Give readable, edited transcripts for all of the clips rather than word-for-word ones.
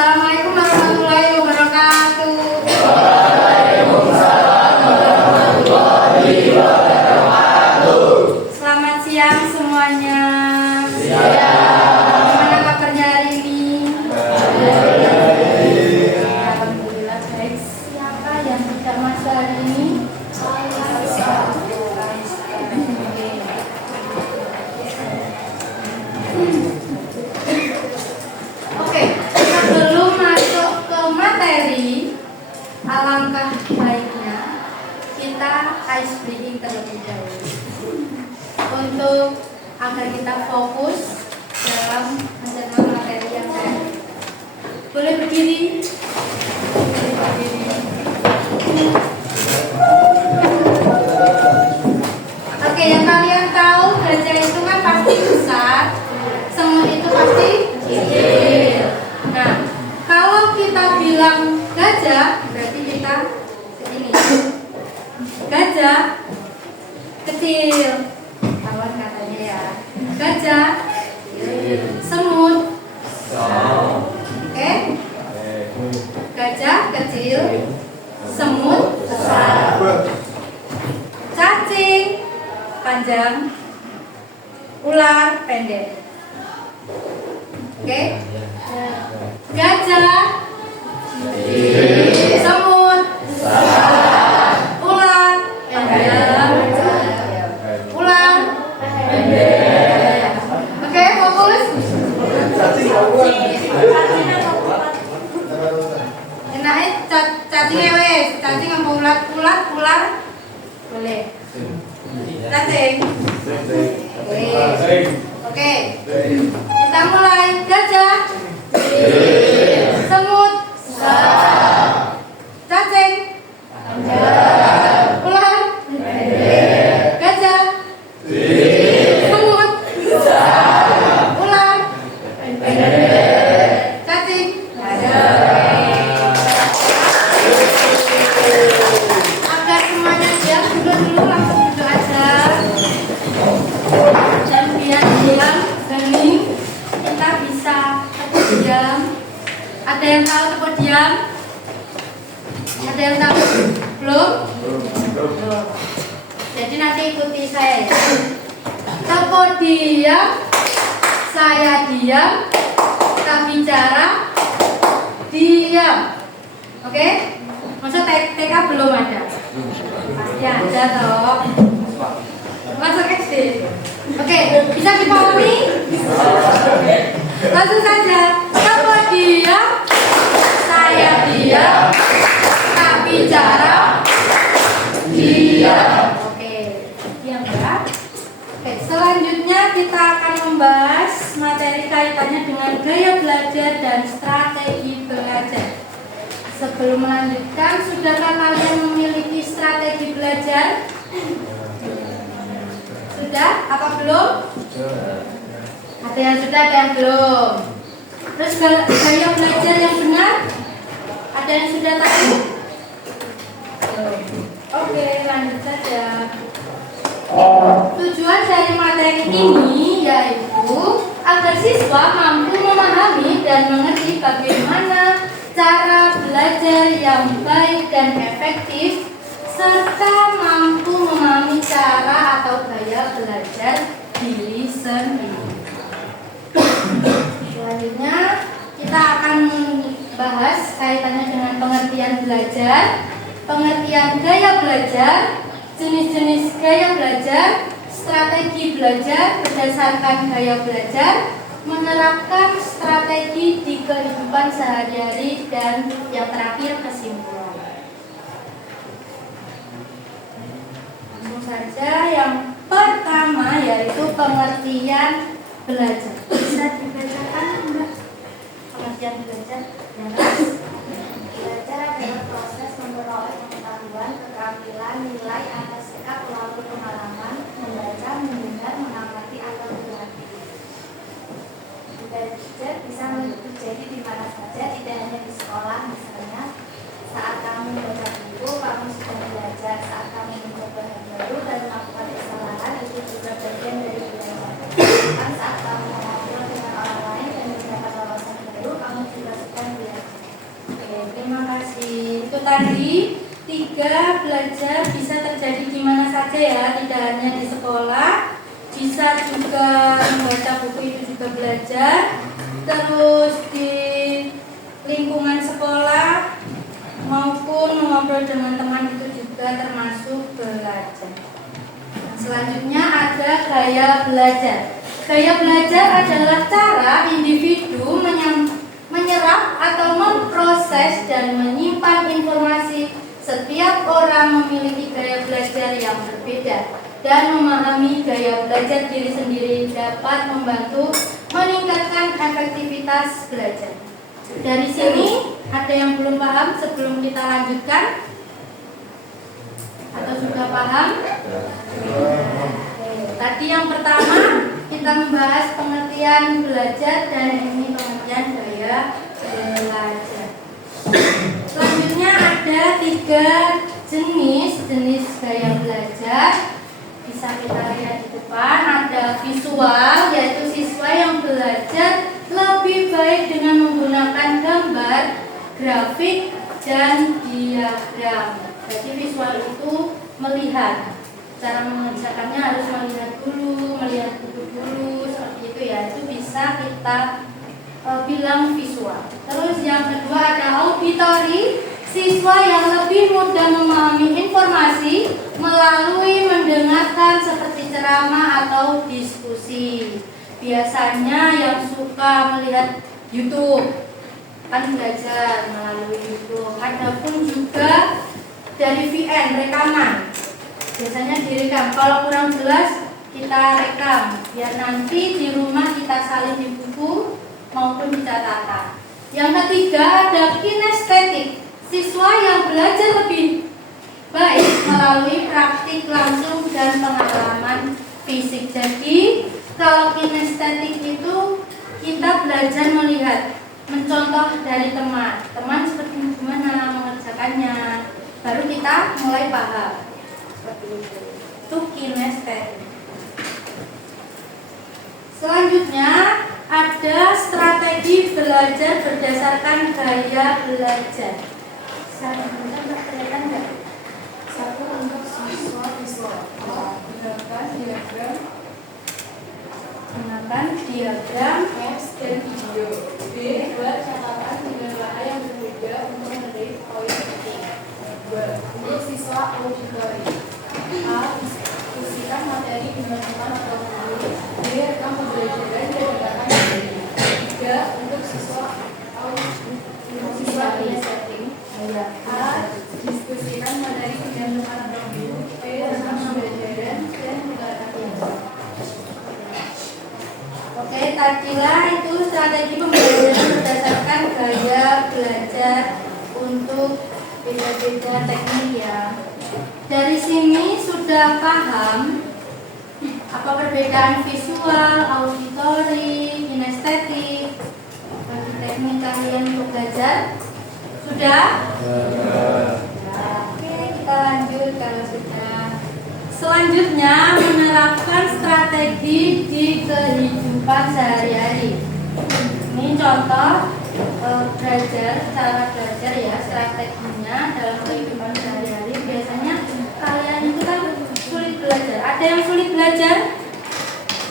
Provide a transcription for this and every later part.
Assalamualaikum warahmatullahi wabarakatuh. Waalaikumsalam warahmatullahi wabarakatuh. Selamat siang semuanya. Siang. Gimana kabarnya hari ini? Alhamdulillah baik. Siapa yang tidak masuk hari ini? Oke, sebelum masuk ke materi, alangkah baiknya kita ice breathing terlebih dahulu untuk agar kita fokus dalam mencerna materi yang baik. Boleh berdiri? Boleh berdiri. Oke, yang kalian tahu gajah itu kan pasti besar, semut itu pasti kecil. Nah, kalau kita bilang gajah, berarti kita segini. Gajah kecil, kawan katanya ya. Gajah semut. Oke? Gajah kecil, semut besar. Cacing panjang, ular pendek. Oke? Gajah, semut, ular panjang, ular pendek. Oke, fokus. Enaknya cacing wes, cacing apa ular boleh. Cacing. Oke. Kita mulai. Gajah, semut, cacing, ular, gajah, semut, ular, cacing. Agar semuanya diam, dulu langsung duduk aja. Dan biar diam, hening, kita bisa tepuk diam. Ada yang tahu tepuk diam? Ada yang tahu? Belum? Belum. Jadi nanti ikuti saya ya. Tepuk diam, saya diam, kita bicara, diam. Oke? Maksud TK belum ada? Pasti ada toh. Masuk SD. Oke, bisa dipahami? Langsung saja. Tepuk diam, saya diam, kita bicara, diam. Oke, diam ya. Oke, selanjutnya kita akan membahas materi kaitannya dengan gaya belajar dan strategi belajar. Sebelum melanjutkan, sudahkah kalian memiliki strategi belajar? Sudah? Apa belum? Ada yang sudah, ada yang belum. Terus gaya belajar yang benar? Ada yang sudah tahu? Oke, lanjut saja. Tujuan dari materi ini yaitu agar siswa mampu memahami dan mengerti bagaimana cara belajar yang baik dan efektif, serta mampu memahami cara atau gaya belajar diri sendiri. Selanjutnya kita akan bahas kaitannya dengan pengertian belajar, pengertian gaya belajar, jenis-jenis gaya belajar, strategi belajar berdasarkan gaya belajar, menerapkan strategi di kehidupan sehari-hari, dan yang terakhir kesimpulan. Langsung saja, yang pertama yaitu pengertian belajar. Bisa dibacakan enggak? Pengertian belajar. Belajar adalah proses memperoleh pengetahuan, keterampilan, nilai atas sikap melalui pengalaman, membaca, mendengar, mengamati, atau berlatih. Belajar bisa terjadi di mana saja, tidak hanya di sekolah. Misalnya, saat kamu membaca buku, kamu sudah belajar. Saat kamu mencoba hal baru dan melakukan kesalahan, itu juga bagian dari belajar. Bahkan saat kamu mengobrol dengan orang lain dan mendapat wawasan baru, kamu juga sedang belajar. hari 3 belajar bisa terjadi di mana saja ya, tidak hanya di sekolah, bisa juga membaca buku itu juga belajar, terus di lingkungan sekolah maupun ngobrol dengan teman itu juga termasuk belajar. Selanjutnya ada gaya belajar. Gaya belajar adalah cara individu menyerap atau memproses dan menyimpan informasi. Setiap orang memiliki gaya belajar yang berbeda dan memahami gaya belajar diri sendiri dapat membantu meningkatkan efektivitas belajar. Dari sini ada yang belum paham sebelum kita lanjutkan? Atau sudah paham? Tadi yang pertama kita membahas pengertian belajar dan ini pengertian gaya belajar. Selanjutnya ada 3 jenis gaya belajar. Bisa kita lihat di depan, ada visual, yaitu siswa yang belajar lebih baik dengan menggunakan gambar, grafik, dan diagram. Jadi visual itu melihat. Cara mengerjakannya harus melihat dulu, melihat buku dulu, seperti itu ya. Itu bisa kita bilang visual. Terus yang kedua ada auditory, siswa yang lebih mudah memahami informasi melalui mendengarkan seperti ceramah atau diskusi. Biasanya yang suka melihat YouTube kan belajar melalui YouTube. Adapun juga dari VN rekaman. Biasanya direkam. Kalau kurang jelas kita rekam, biar nanti di rumah kita salin di buku maupun di catatan. Yang ketiga ada kinestetik, siswa yang belajar lebih baik melalui praktik langsung dan pengalaman fisik. Jadi kalau kinestetik itu kita belajar melihat, mencontoh dari teman seperti gimana mengerjakannya, baru kita mulai paham. Seperti itu kinestetik. Selanjutnya ada strategi belajar berdasarkan gaya belajar. Saya kelihatan nggak? Satu untuk siswa visual. Gunakan diagram, Apps dan video. B. Buat catatan dengan bahasa yang berbeda untuk menarik poin penting. Untuk siswa auditory. A. Diskusikan materi dengan teman atau guru. B. Rekam pembelajaran dan dengarkan materi. 3. Untuk siswa setting. A. Diskusikan materi dengan teman atau guru. B. Rekam pembelajaran dan dengarkan materi. Oke, tadilah itu strategi pembelajaran berdasarkan gaya belajar untuk beda-beda teknik ya. Dari sini sudah paham apa perbedaan visual, auditory, kinestetik bagi teknik kalian untuk belajar? Sudah? Oke, kita lanjut kalau sudah. Selanjutnya menerapkan strategi di kehidupan sehari-hari. Ini contoh belajar, cara belajar ya, strateginya dalam kehidupan sehari-hari. Biasanya kalian itu kan sulit belajar. Ada yang sulit belajar?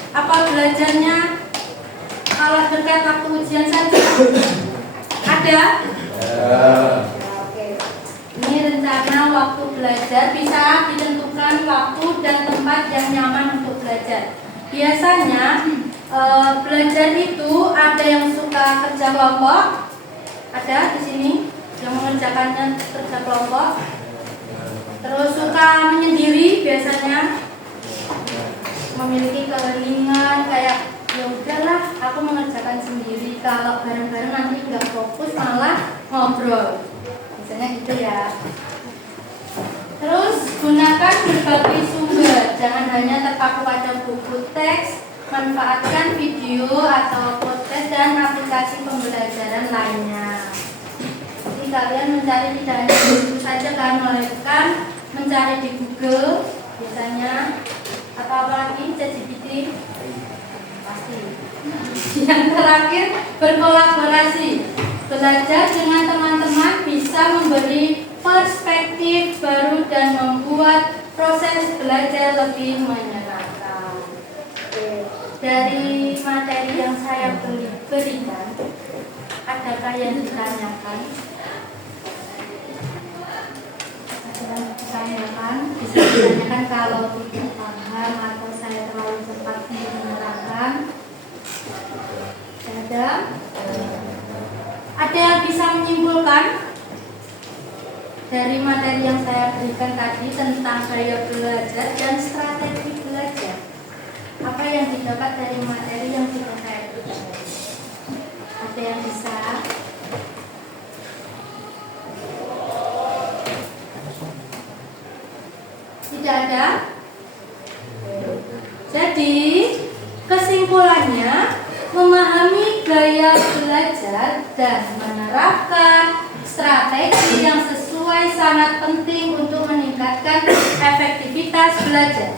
Apa belajarnya kalau dekat waktu ujian saja? Ada? Oke. Ini rencana waktu belajar bisa ditentukan waktu dan tempat yang nyaman untuk belajar. Biasanya belajar itu ada yang suka kerja kelompok, ada di sini yang mengerjakannya kerja kelompok. Terus suka menyendiri, biasanya memiliki keheningan kayak ya udahlah aku mengerjakan sendiri. Kalau bareng-bareng nanti nggak fokus malah ngobrol. Biasanya gitu ya. Terus gunakan berbagai sumber, jangan hanya terpaku pada buku teks, manfaatkan video atau podcast dan aplikasi pembelajaran lainnya. Jadi kalian mencari tidak hanya di buku saja kan, melainkan mencari di Google biasanya, atau apalagi ChatGPT pasti. Yang terakhir berkolaborasi, belajar dengan teman-teman bisa memberi perspektif baru dan membuat proses belajar lebih menyenangkan. Dari materi yang saya berikan, adakah yang ditanyakan? Bisa ditanyakan kalau tidak paham atau saya terlalu cepat menerangkan. Ada yang bisa menyimpulkan dari materi yang saya berikan tadi tentang gaya belajar dan strategi belajar? Apa yang didapat dari materi yang sudah saya berikan? Ada yang bisa? Tidak ada? Jadi, kesimpulannya, memahami gaya belajar dan menerapkan strategi yang sesuai sangat penting untuk meningkatkan efektivitas belajar.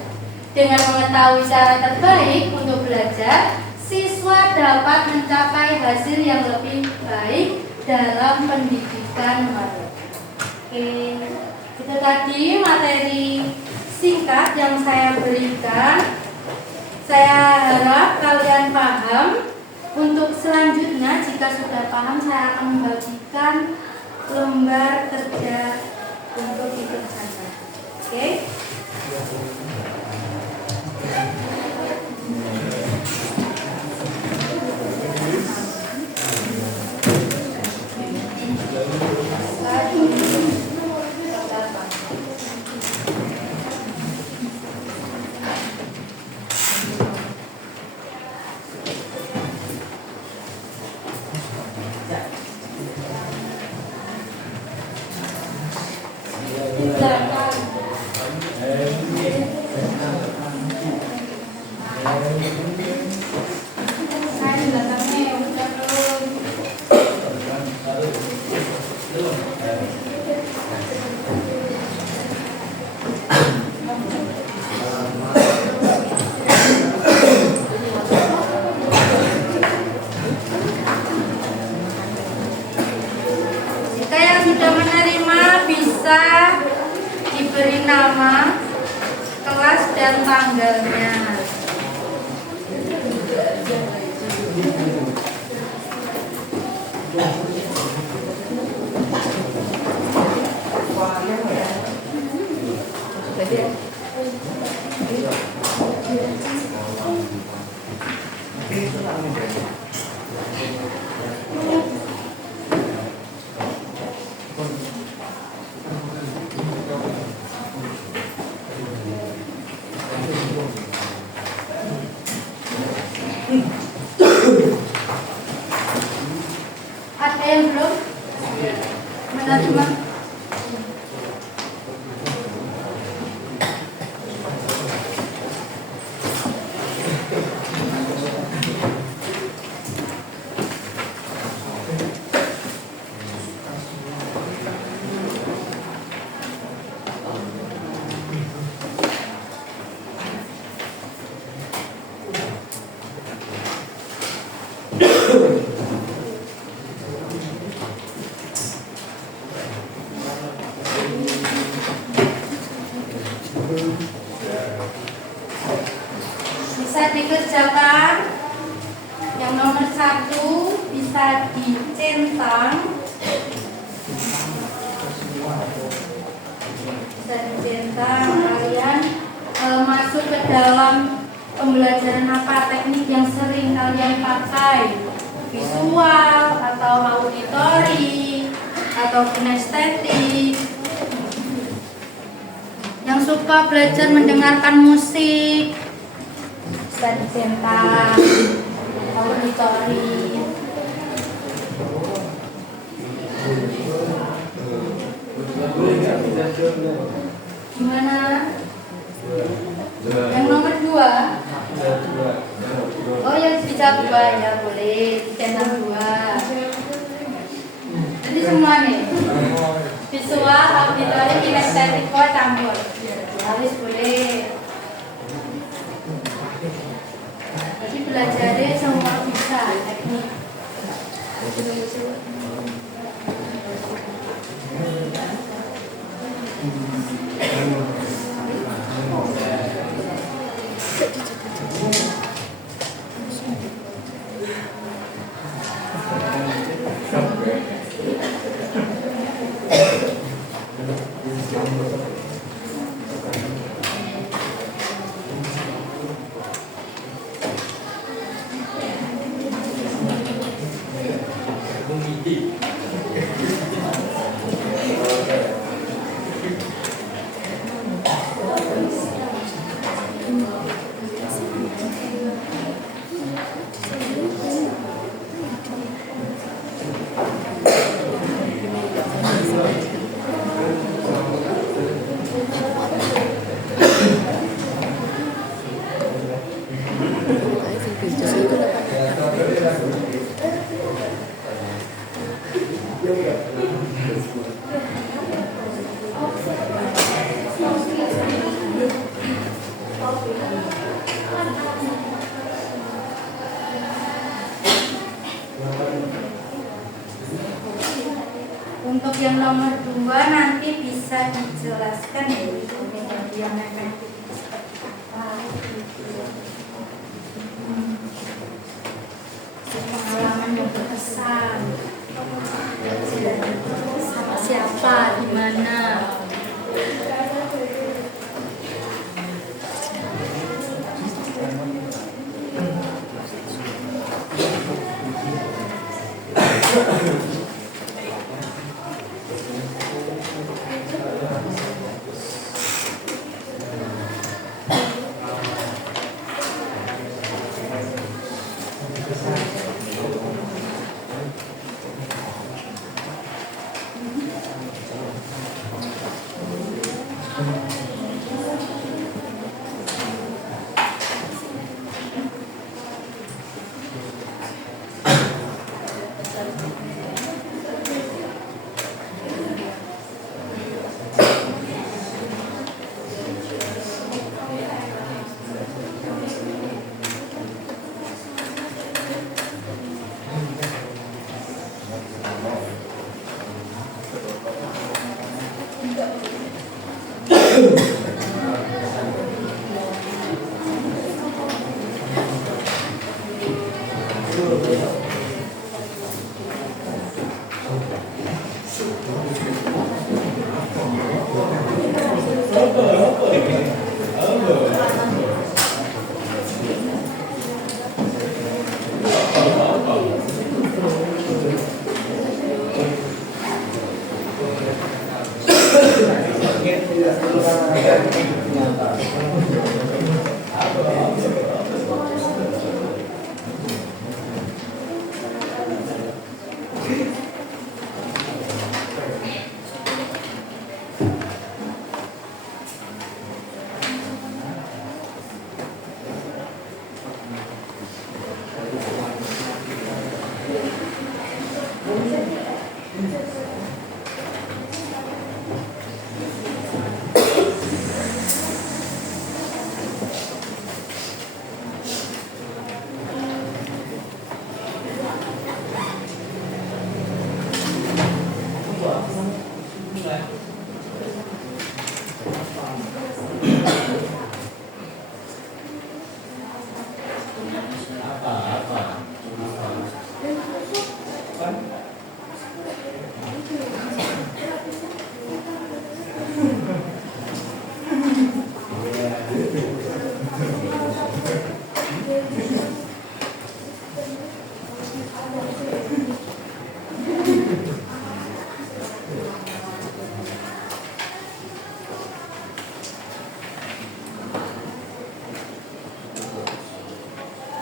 Dengan mengetahui cara terbaik untuk belajar, siswa dapat mencapai hasil yang lebih baik dalam pendidikan mereka. Itu tadi materi singkat yang saya berikan. Saya harap kalian paham. Untuk selanjutnya, jika sudah paham, saya akan membagikan lembar kerja untuk dikerjakan. Oke? Diberi nama, kelas, dan tanggalnya. Ada yang belum? Mana cuma? Bisa dikerjakan. Yang nomor 1 bisa dicentang. Bisa dicentang. Kalian masuk ke dalam pembelajaran apa teknik yang sering kalian pakai? Visual atau auditori atau kinestetik? Yang suka belajar mendengarkan musik bisa dicentang. Auditori. Gimana? Yang nomor 2? Oh, yang bisa 2 ya boleh dicentang 2. Jadi semua nih. Visual, auditori, kinestetik, campur. Harus boleh. Jadi belajarnya semua bisa teknik. Untuk yang nomor 2 nanti bisa dijelaskan ya Ibu, yang efektif seperti apa gitu. Pengalaman yang berkesan sama siapa, di mana.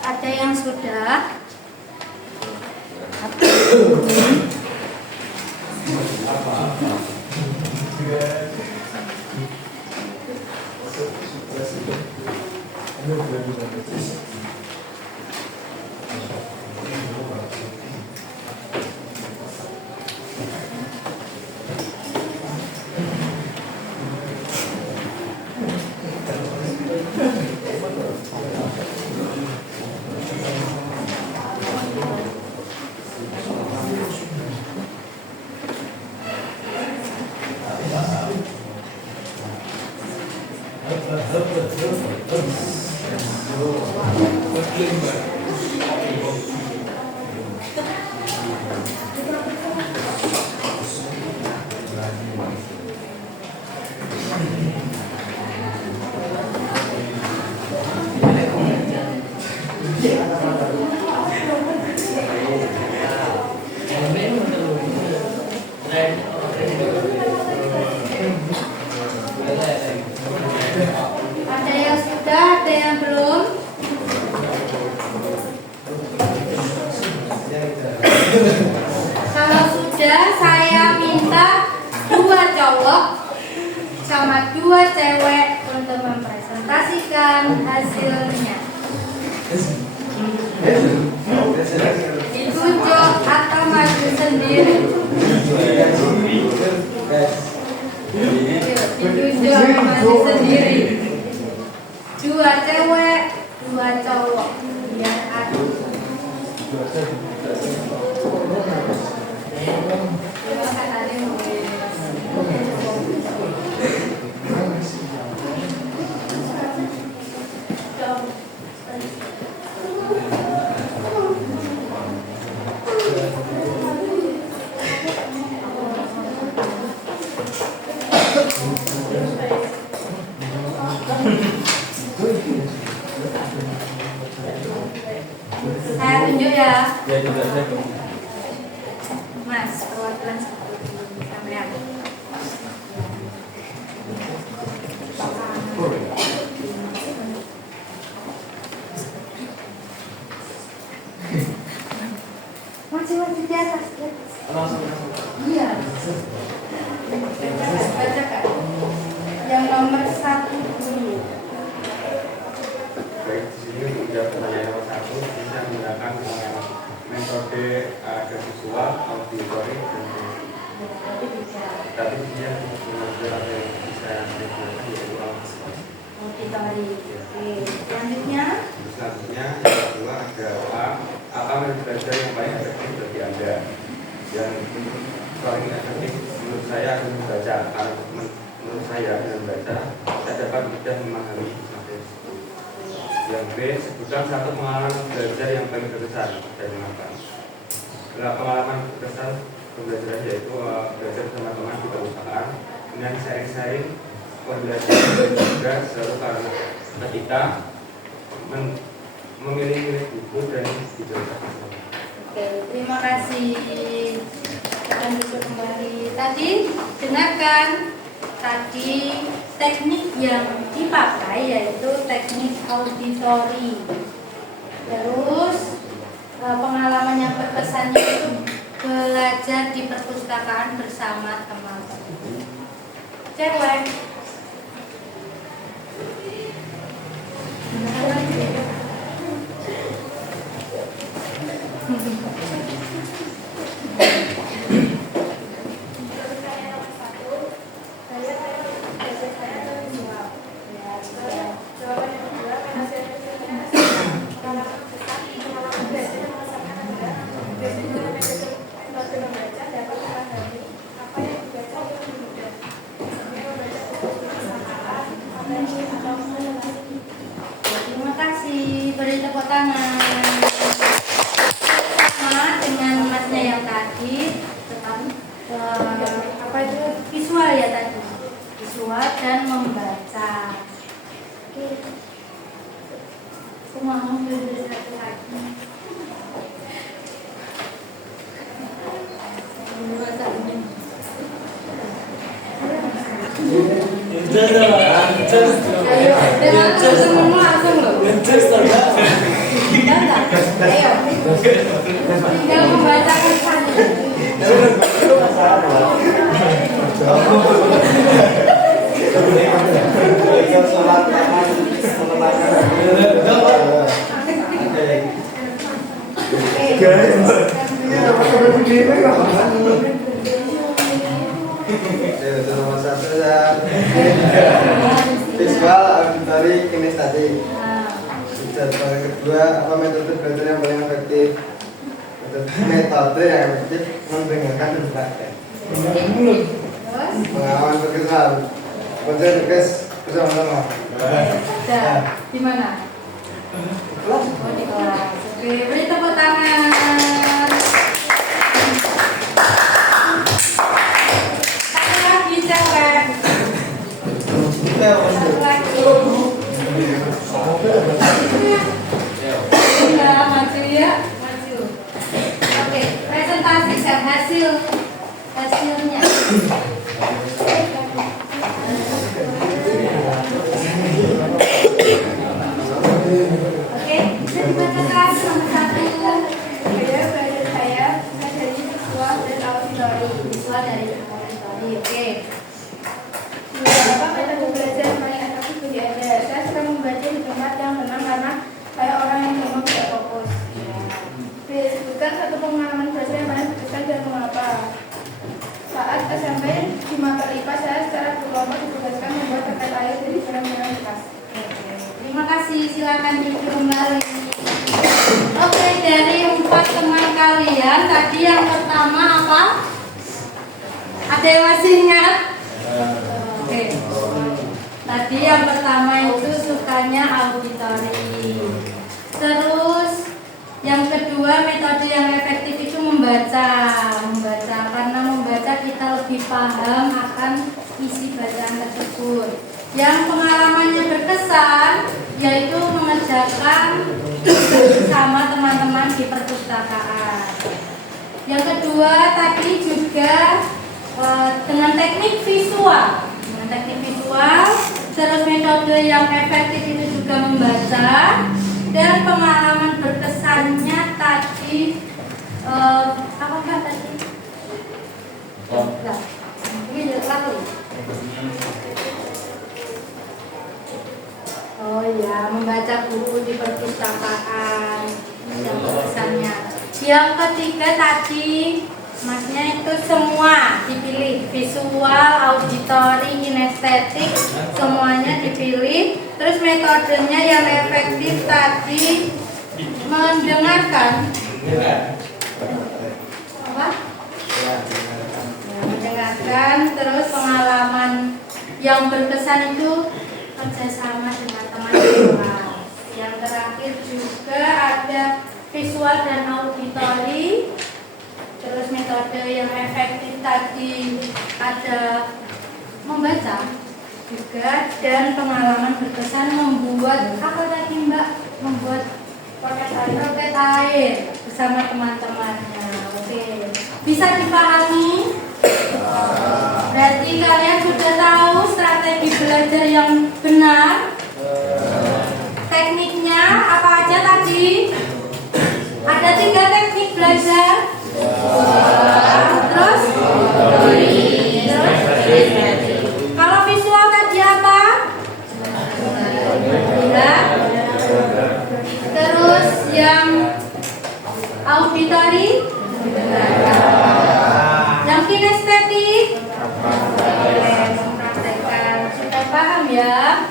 Ada yang sudah? Ada yang sudah, ada yang belum? Kalau sudah, saya minta 2 cowok sama 2 cewek untuk mempresentasikan hasilnya. Ditunjuk atau maju sendiri? Ditunjuk atau maju sendiri? 2 cewek, 2 cowok. Biar adil. Saya tunjuk ya. Mas, perwakilan sampean. Masih di atas. Iya. Baca Kak. Yang nomor 1 dulu. Baik, di sini untuk pertanyaan nomor 1 bisa menggunakan metode ada visual, auditory, dan tapi dia menggunakan yang bisa digunakan yaitu Auditory. Oke. Selanjutnya. Selanjutnya yang kedua adalah apa metode belajar yang paling efektif bagi Anda. Yang paling efektif menurut saya adalah membaca. Karena menurut saya dengan membaca saya dapat mudah memahami materi. Yang B, sebutkan 1 pengalaman belajar yang paling berkesan dan mengapa. Pengalaman berkesan pembelajaran yaitu belajar bersama teman di perpustakaan dengan sharing-sharing pembelajaran dan juga selalu karena ketika memilih buku dan dibaca. Oke, terima kasih. Akan duduk kembali. Tadi dengarkan. Tadi teknik yang dipakai yaitu teknik auditory. Terus pengalaman yang berkesannya itu belajar di perpustakaan bersama teman. Cewek. Terima kasih, beri tepuk tangan. Sama dengan masnya yang tadi, tentang apa itu visual ya tadi, visual dan membaca. Oke, aku mau ambil satu lagi. Membaca ini. Ayo, dengan semua langsung loh. Ayo, tinggal membacakan saja. Nomor 1 ya. Visual, auditory, kinestetik. Yang kedua, apa metode belajar yang paling efektif? Metode yang efektif mendengarkan dan praktek. Pengalaman berkesan. Kemudian tugas bersama-sama. Sudah. Di mana? Kelas. Oh, di kelas. Oke, beri tepuk tangan. Satu lagi cewek. Satu lagi. Ya, maju ya, maju. Oke, presentasikan hasilnya. Oke, bisa dibacakan nomor 1. Beda belajar saya dari visual dan auditori. Visual dari auditori. Oke. Apa metode belajar yang paling efektif bagi Anda? Saya suka membaca di tempat yang tenang karena saya orang yang gampang tidak fokus. Sebutkan satu pengalaman belajar yang paling berkesan dan mengapa. Saat SMP di mata IPA saya secara berkelompok ditugaskan membuat terkait air dari barang-barang bekas. Terima kasih, silakan dihitung lagi. Oke, dari 4 teman kalian tadi yang pertama apa? Ada yang masih ingat? Oke. Tadi yang pertama itu sukanya auditori. Terus yang kedua metode yang efektif itu membaca karena membaca kita lebih paham akan isi bacaan tersebut. Yang pengalamannya berkesan yaitu mengerjakan bersama teman-teman di perpustakaan. Yang kedua tadi juga dengan teknik visual, terus metode yang efektif itu juga membaca, dan pengalaman berkesannya tadi apa Mbak tadi? Ini lalu. Oh ya, membaca buku di perpustakaan yang berkesannya. Yang ketiga tadi masnya itu semua dipilih, visual, auditori, kinestetik, semuanya dipilih. Terus metodenya yang efektif tadi mendengarkan. Apa? Ya, mendengarkan. Terus pengalaman yang berkesan itu kerjasama dengan teman-teman. Yang terakhir juga ada visual dan auditori. Terus metode yang efektif tadi ada membaca juga, dan pengalaman berkesan membuat apa tadi Mbak? Membuat roket air bersama teman-temannya. Oke, bisa dipahami? Berarti kalian sudah tahu strategi belajar yang benar. Tekniknya apa aja tadi? Ada 3 teknik belajar. Terus kalau visual tadi apa? Ya. Terus yang auditori, yang kinestetik, mempraktekkan. Sudah paham ya?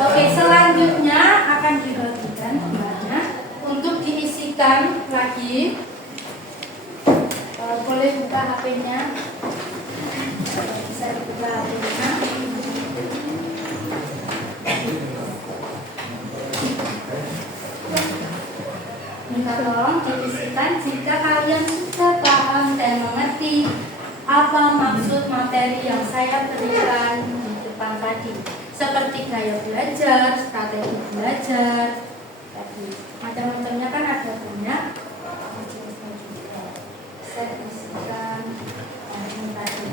Oke, selanjutnya akan dibagikan kemana untuk diisikan lagi. Boleh buka HP-nya. Bisa dibuka HP-nya. Minta tolong diisikan jika kalian sudah paham dan mengerti apa maksud materi yang saya berikan di depan tadi, seperti gaya belajar, strategi belajar tadi. Macam-macamnya kan ada banyak. Saya isikan ini tadi.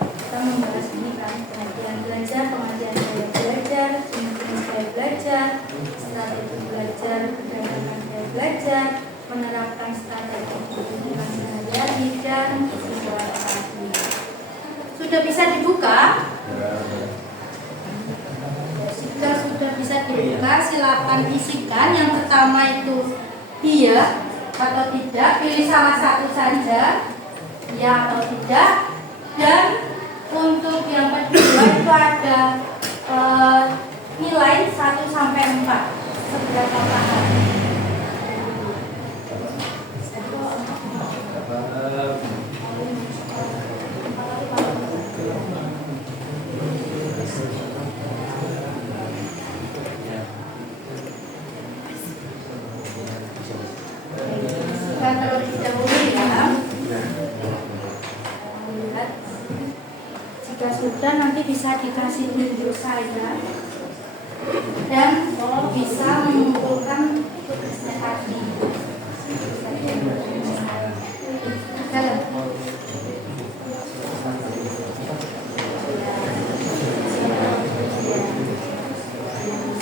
Kita membahas ini kan, pengertian belajar, pengertian gaya belajar, jenis gaya belajar, strategi belajar, berdasarkan gaya belajar, menerapkan strategi kehidupan sehari-hari, dan situasi. Sudah bisa dibuka? Jika sudah bisa dibuka, silakan isikan. Yang pertama itu iya atau tidak, pilih salah satu saja, ya atau tidak. Dan untuk yang kedua itu ada nilai 1 sampai 4, seberapa paham. sudah nanti bisa dikasih tunjuk saya dan bisa mengumpulkan tugasnya tadi.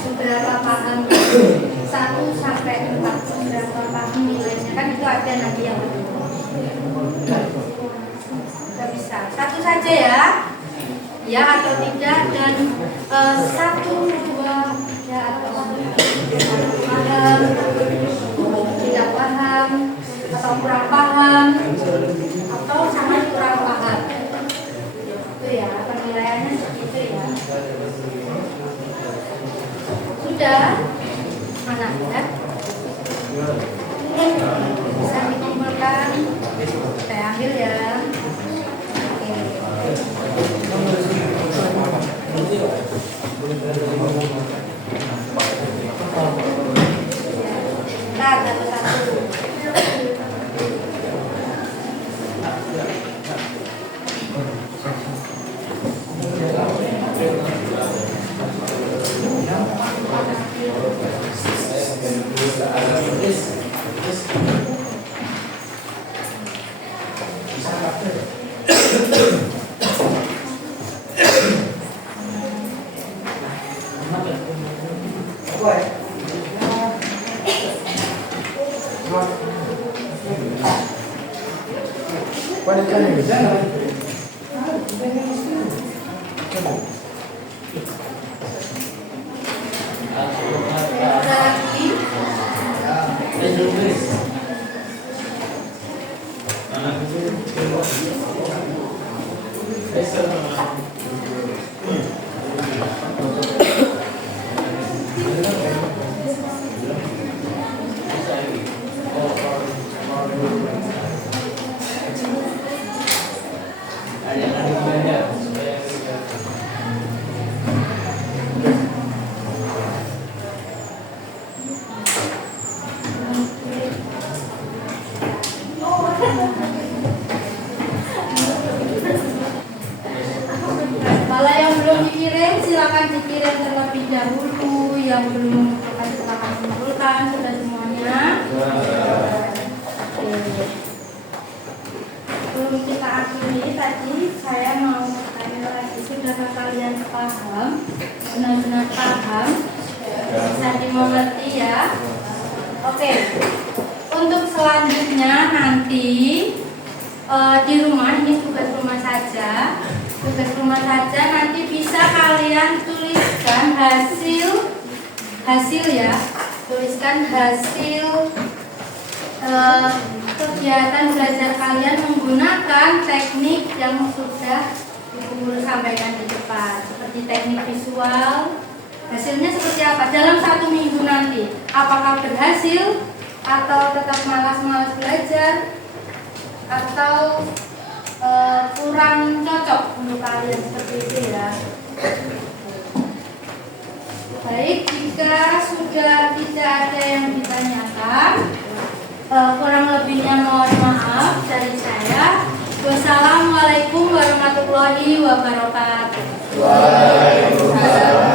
Seberapa paham 1 sampai 4, seberapa paham nilainya, kan itu ada nanti yang kedua. Nggak bisa, 1 saja ya, ya atau tidak, dan 1, 2, 3 atau paham, tidak paham, atau kurang paham, atau sangat kurang paham. Itu ya, penilaiannya seperti itu ya. Sudah, mana ya? Bisa dikumpulkan, saya ambil ya. Nah, satu-satu. Kalau yang belum dikirim silakan dikirim terlebih dahulu. Yang belum mengumpulkan silakan mengumpulkan. Sudah semuanya. Sebelum kita akhiri tadi saya mau tanya lagi, sudahkah kalian paham? Benar-benar paham? Bisa dimengerti ya? Oke. Untuk selanjutnya nanti di rumah, ini tugas rumah saja. Tugas rumah saja nanti bisa kalian tuliskan hasil ya, tuliskan hasil kegiatan belajar kalian menggunakan teknik yang sudah Ibu Guru sampaikan di depan, seperti teknik visual. Hasilnya seperti apa dalam 1 minggu nanti? Apakah berhasil atau tetap malas-malas belajar atau kurang cocok untuk kalian, seperti itu ya. Baik, jika sudah tidak ada yang ditanyakan, kurang lebihnya mohon maaf dari saya. Wassalamualaikum warahmatullahi wabarakatuh. Waalaikumsalam.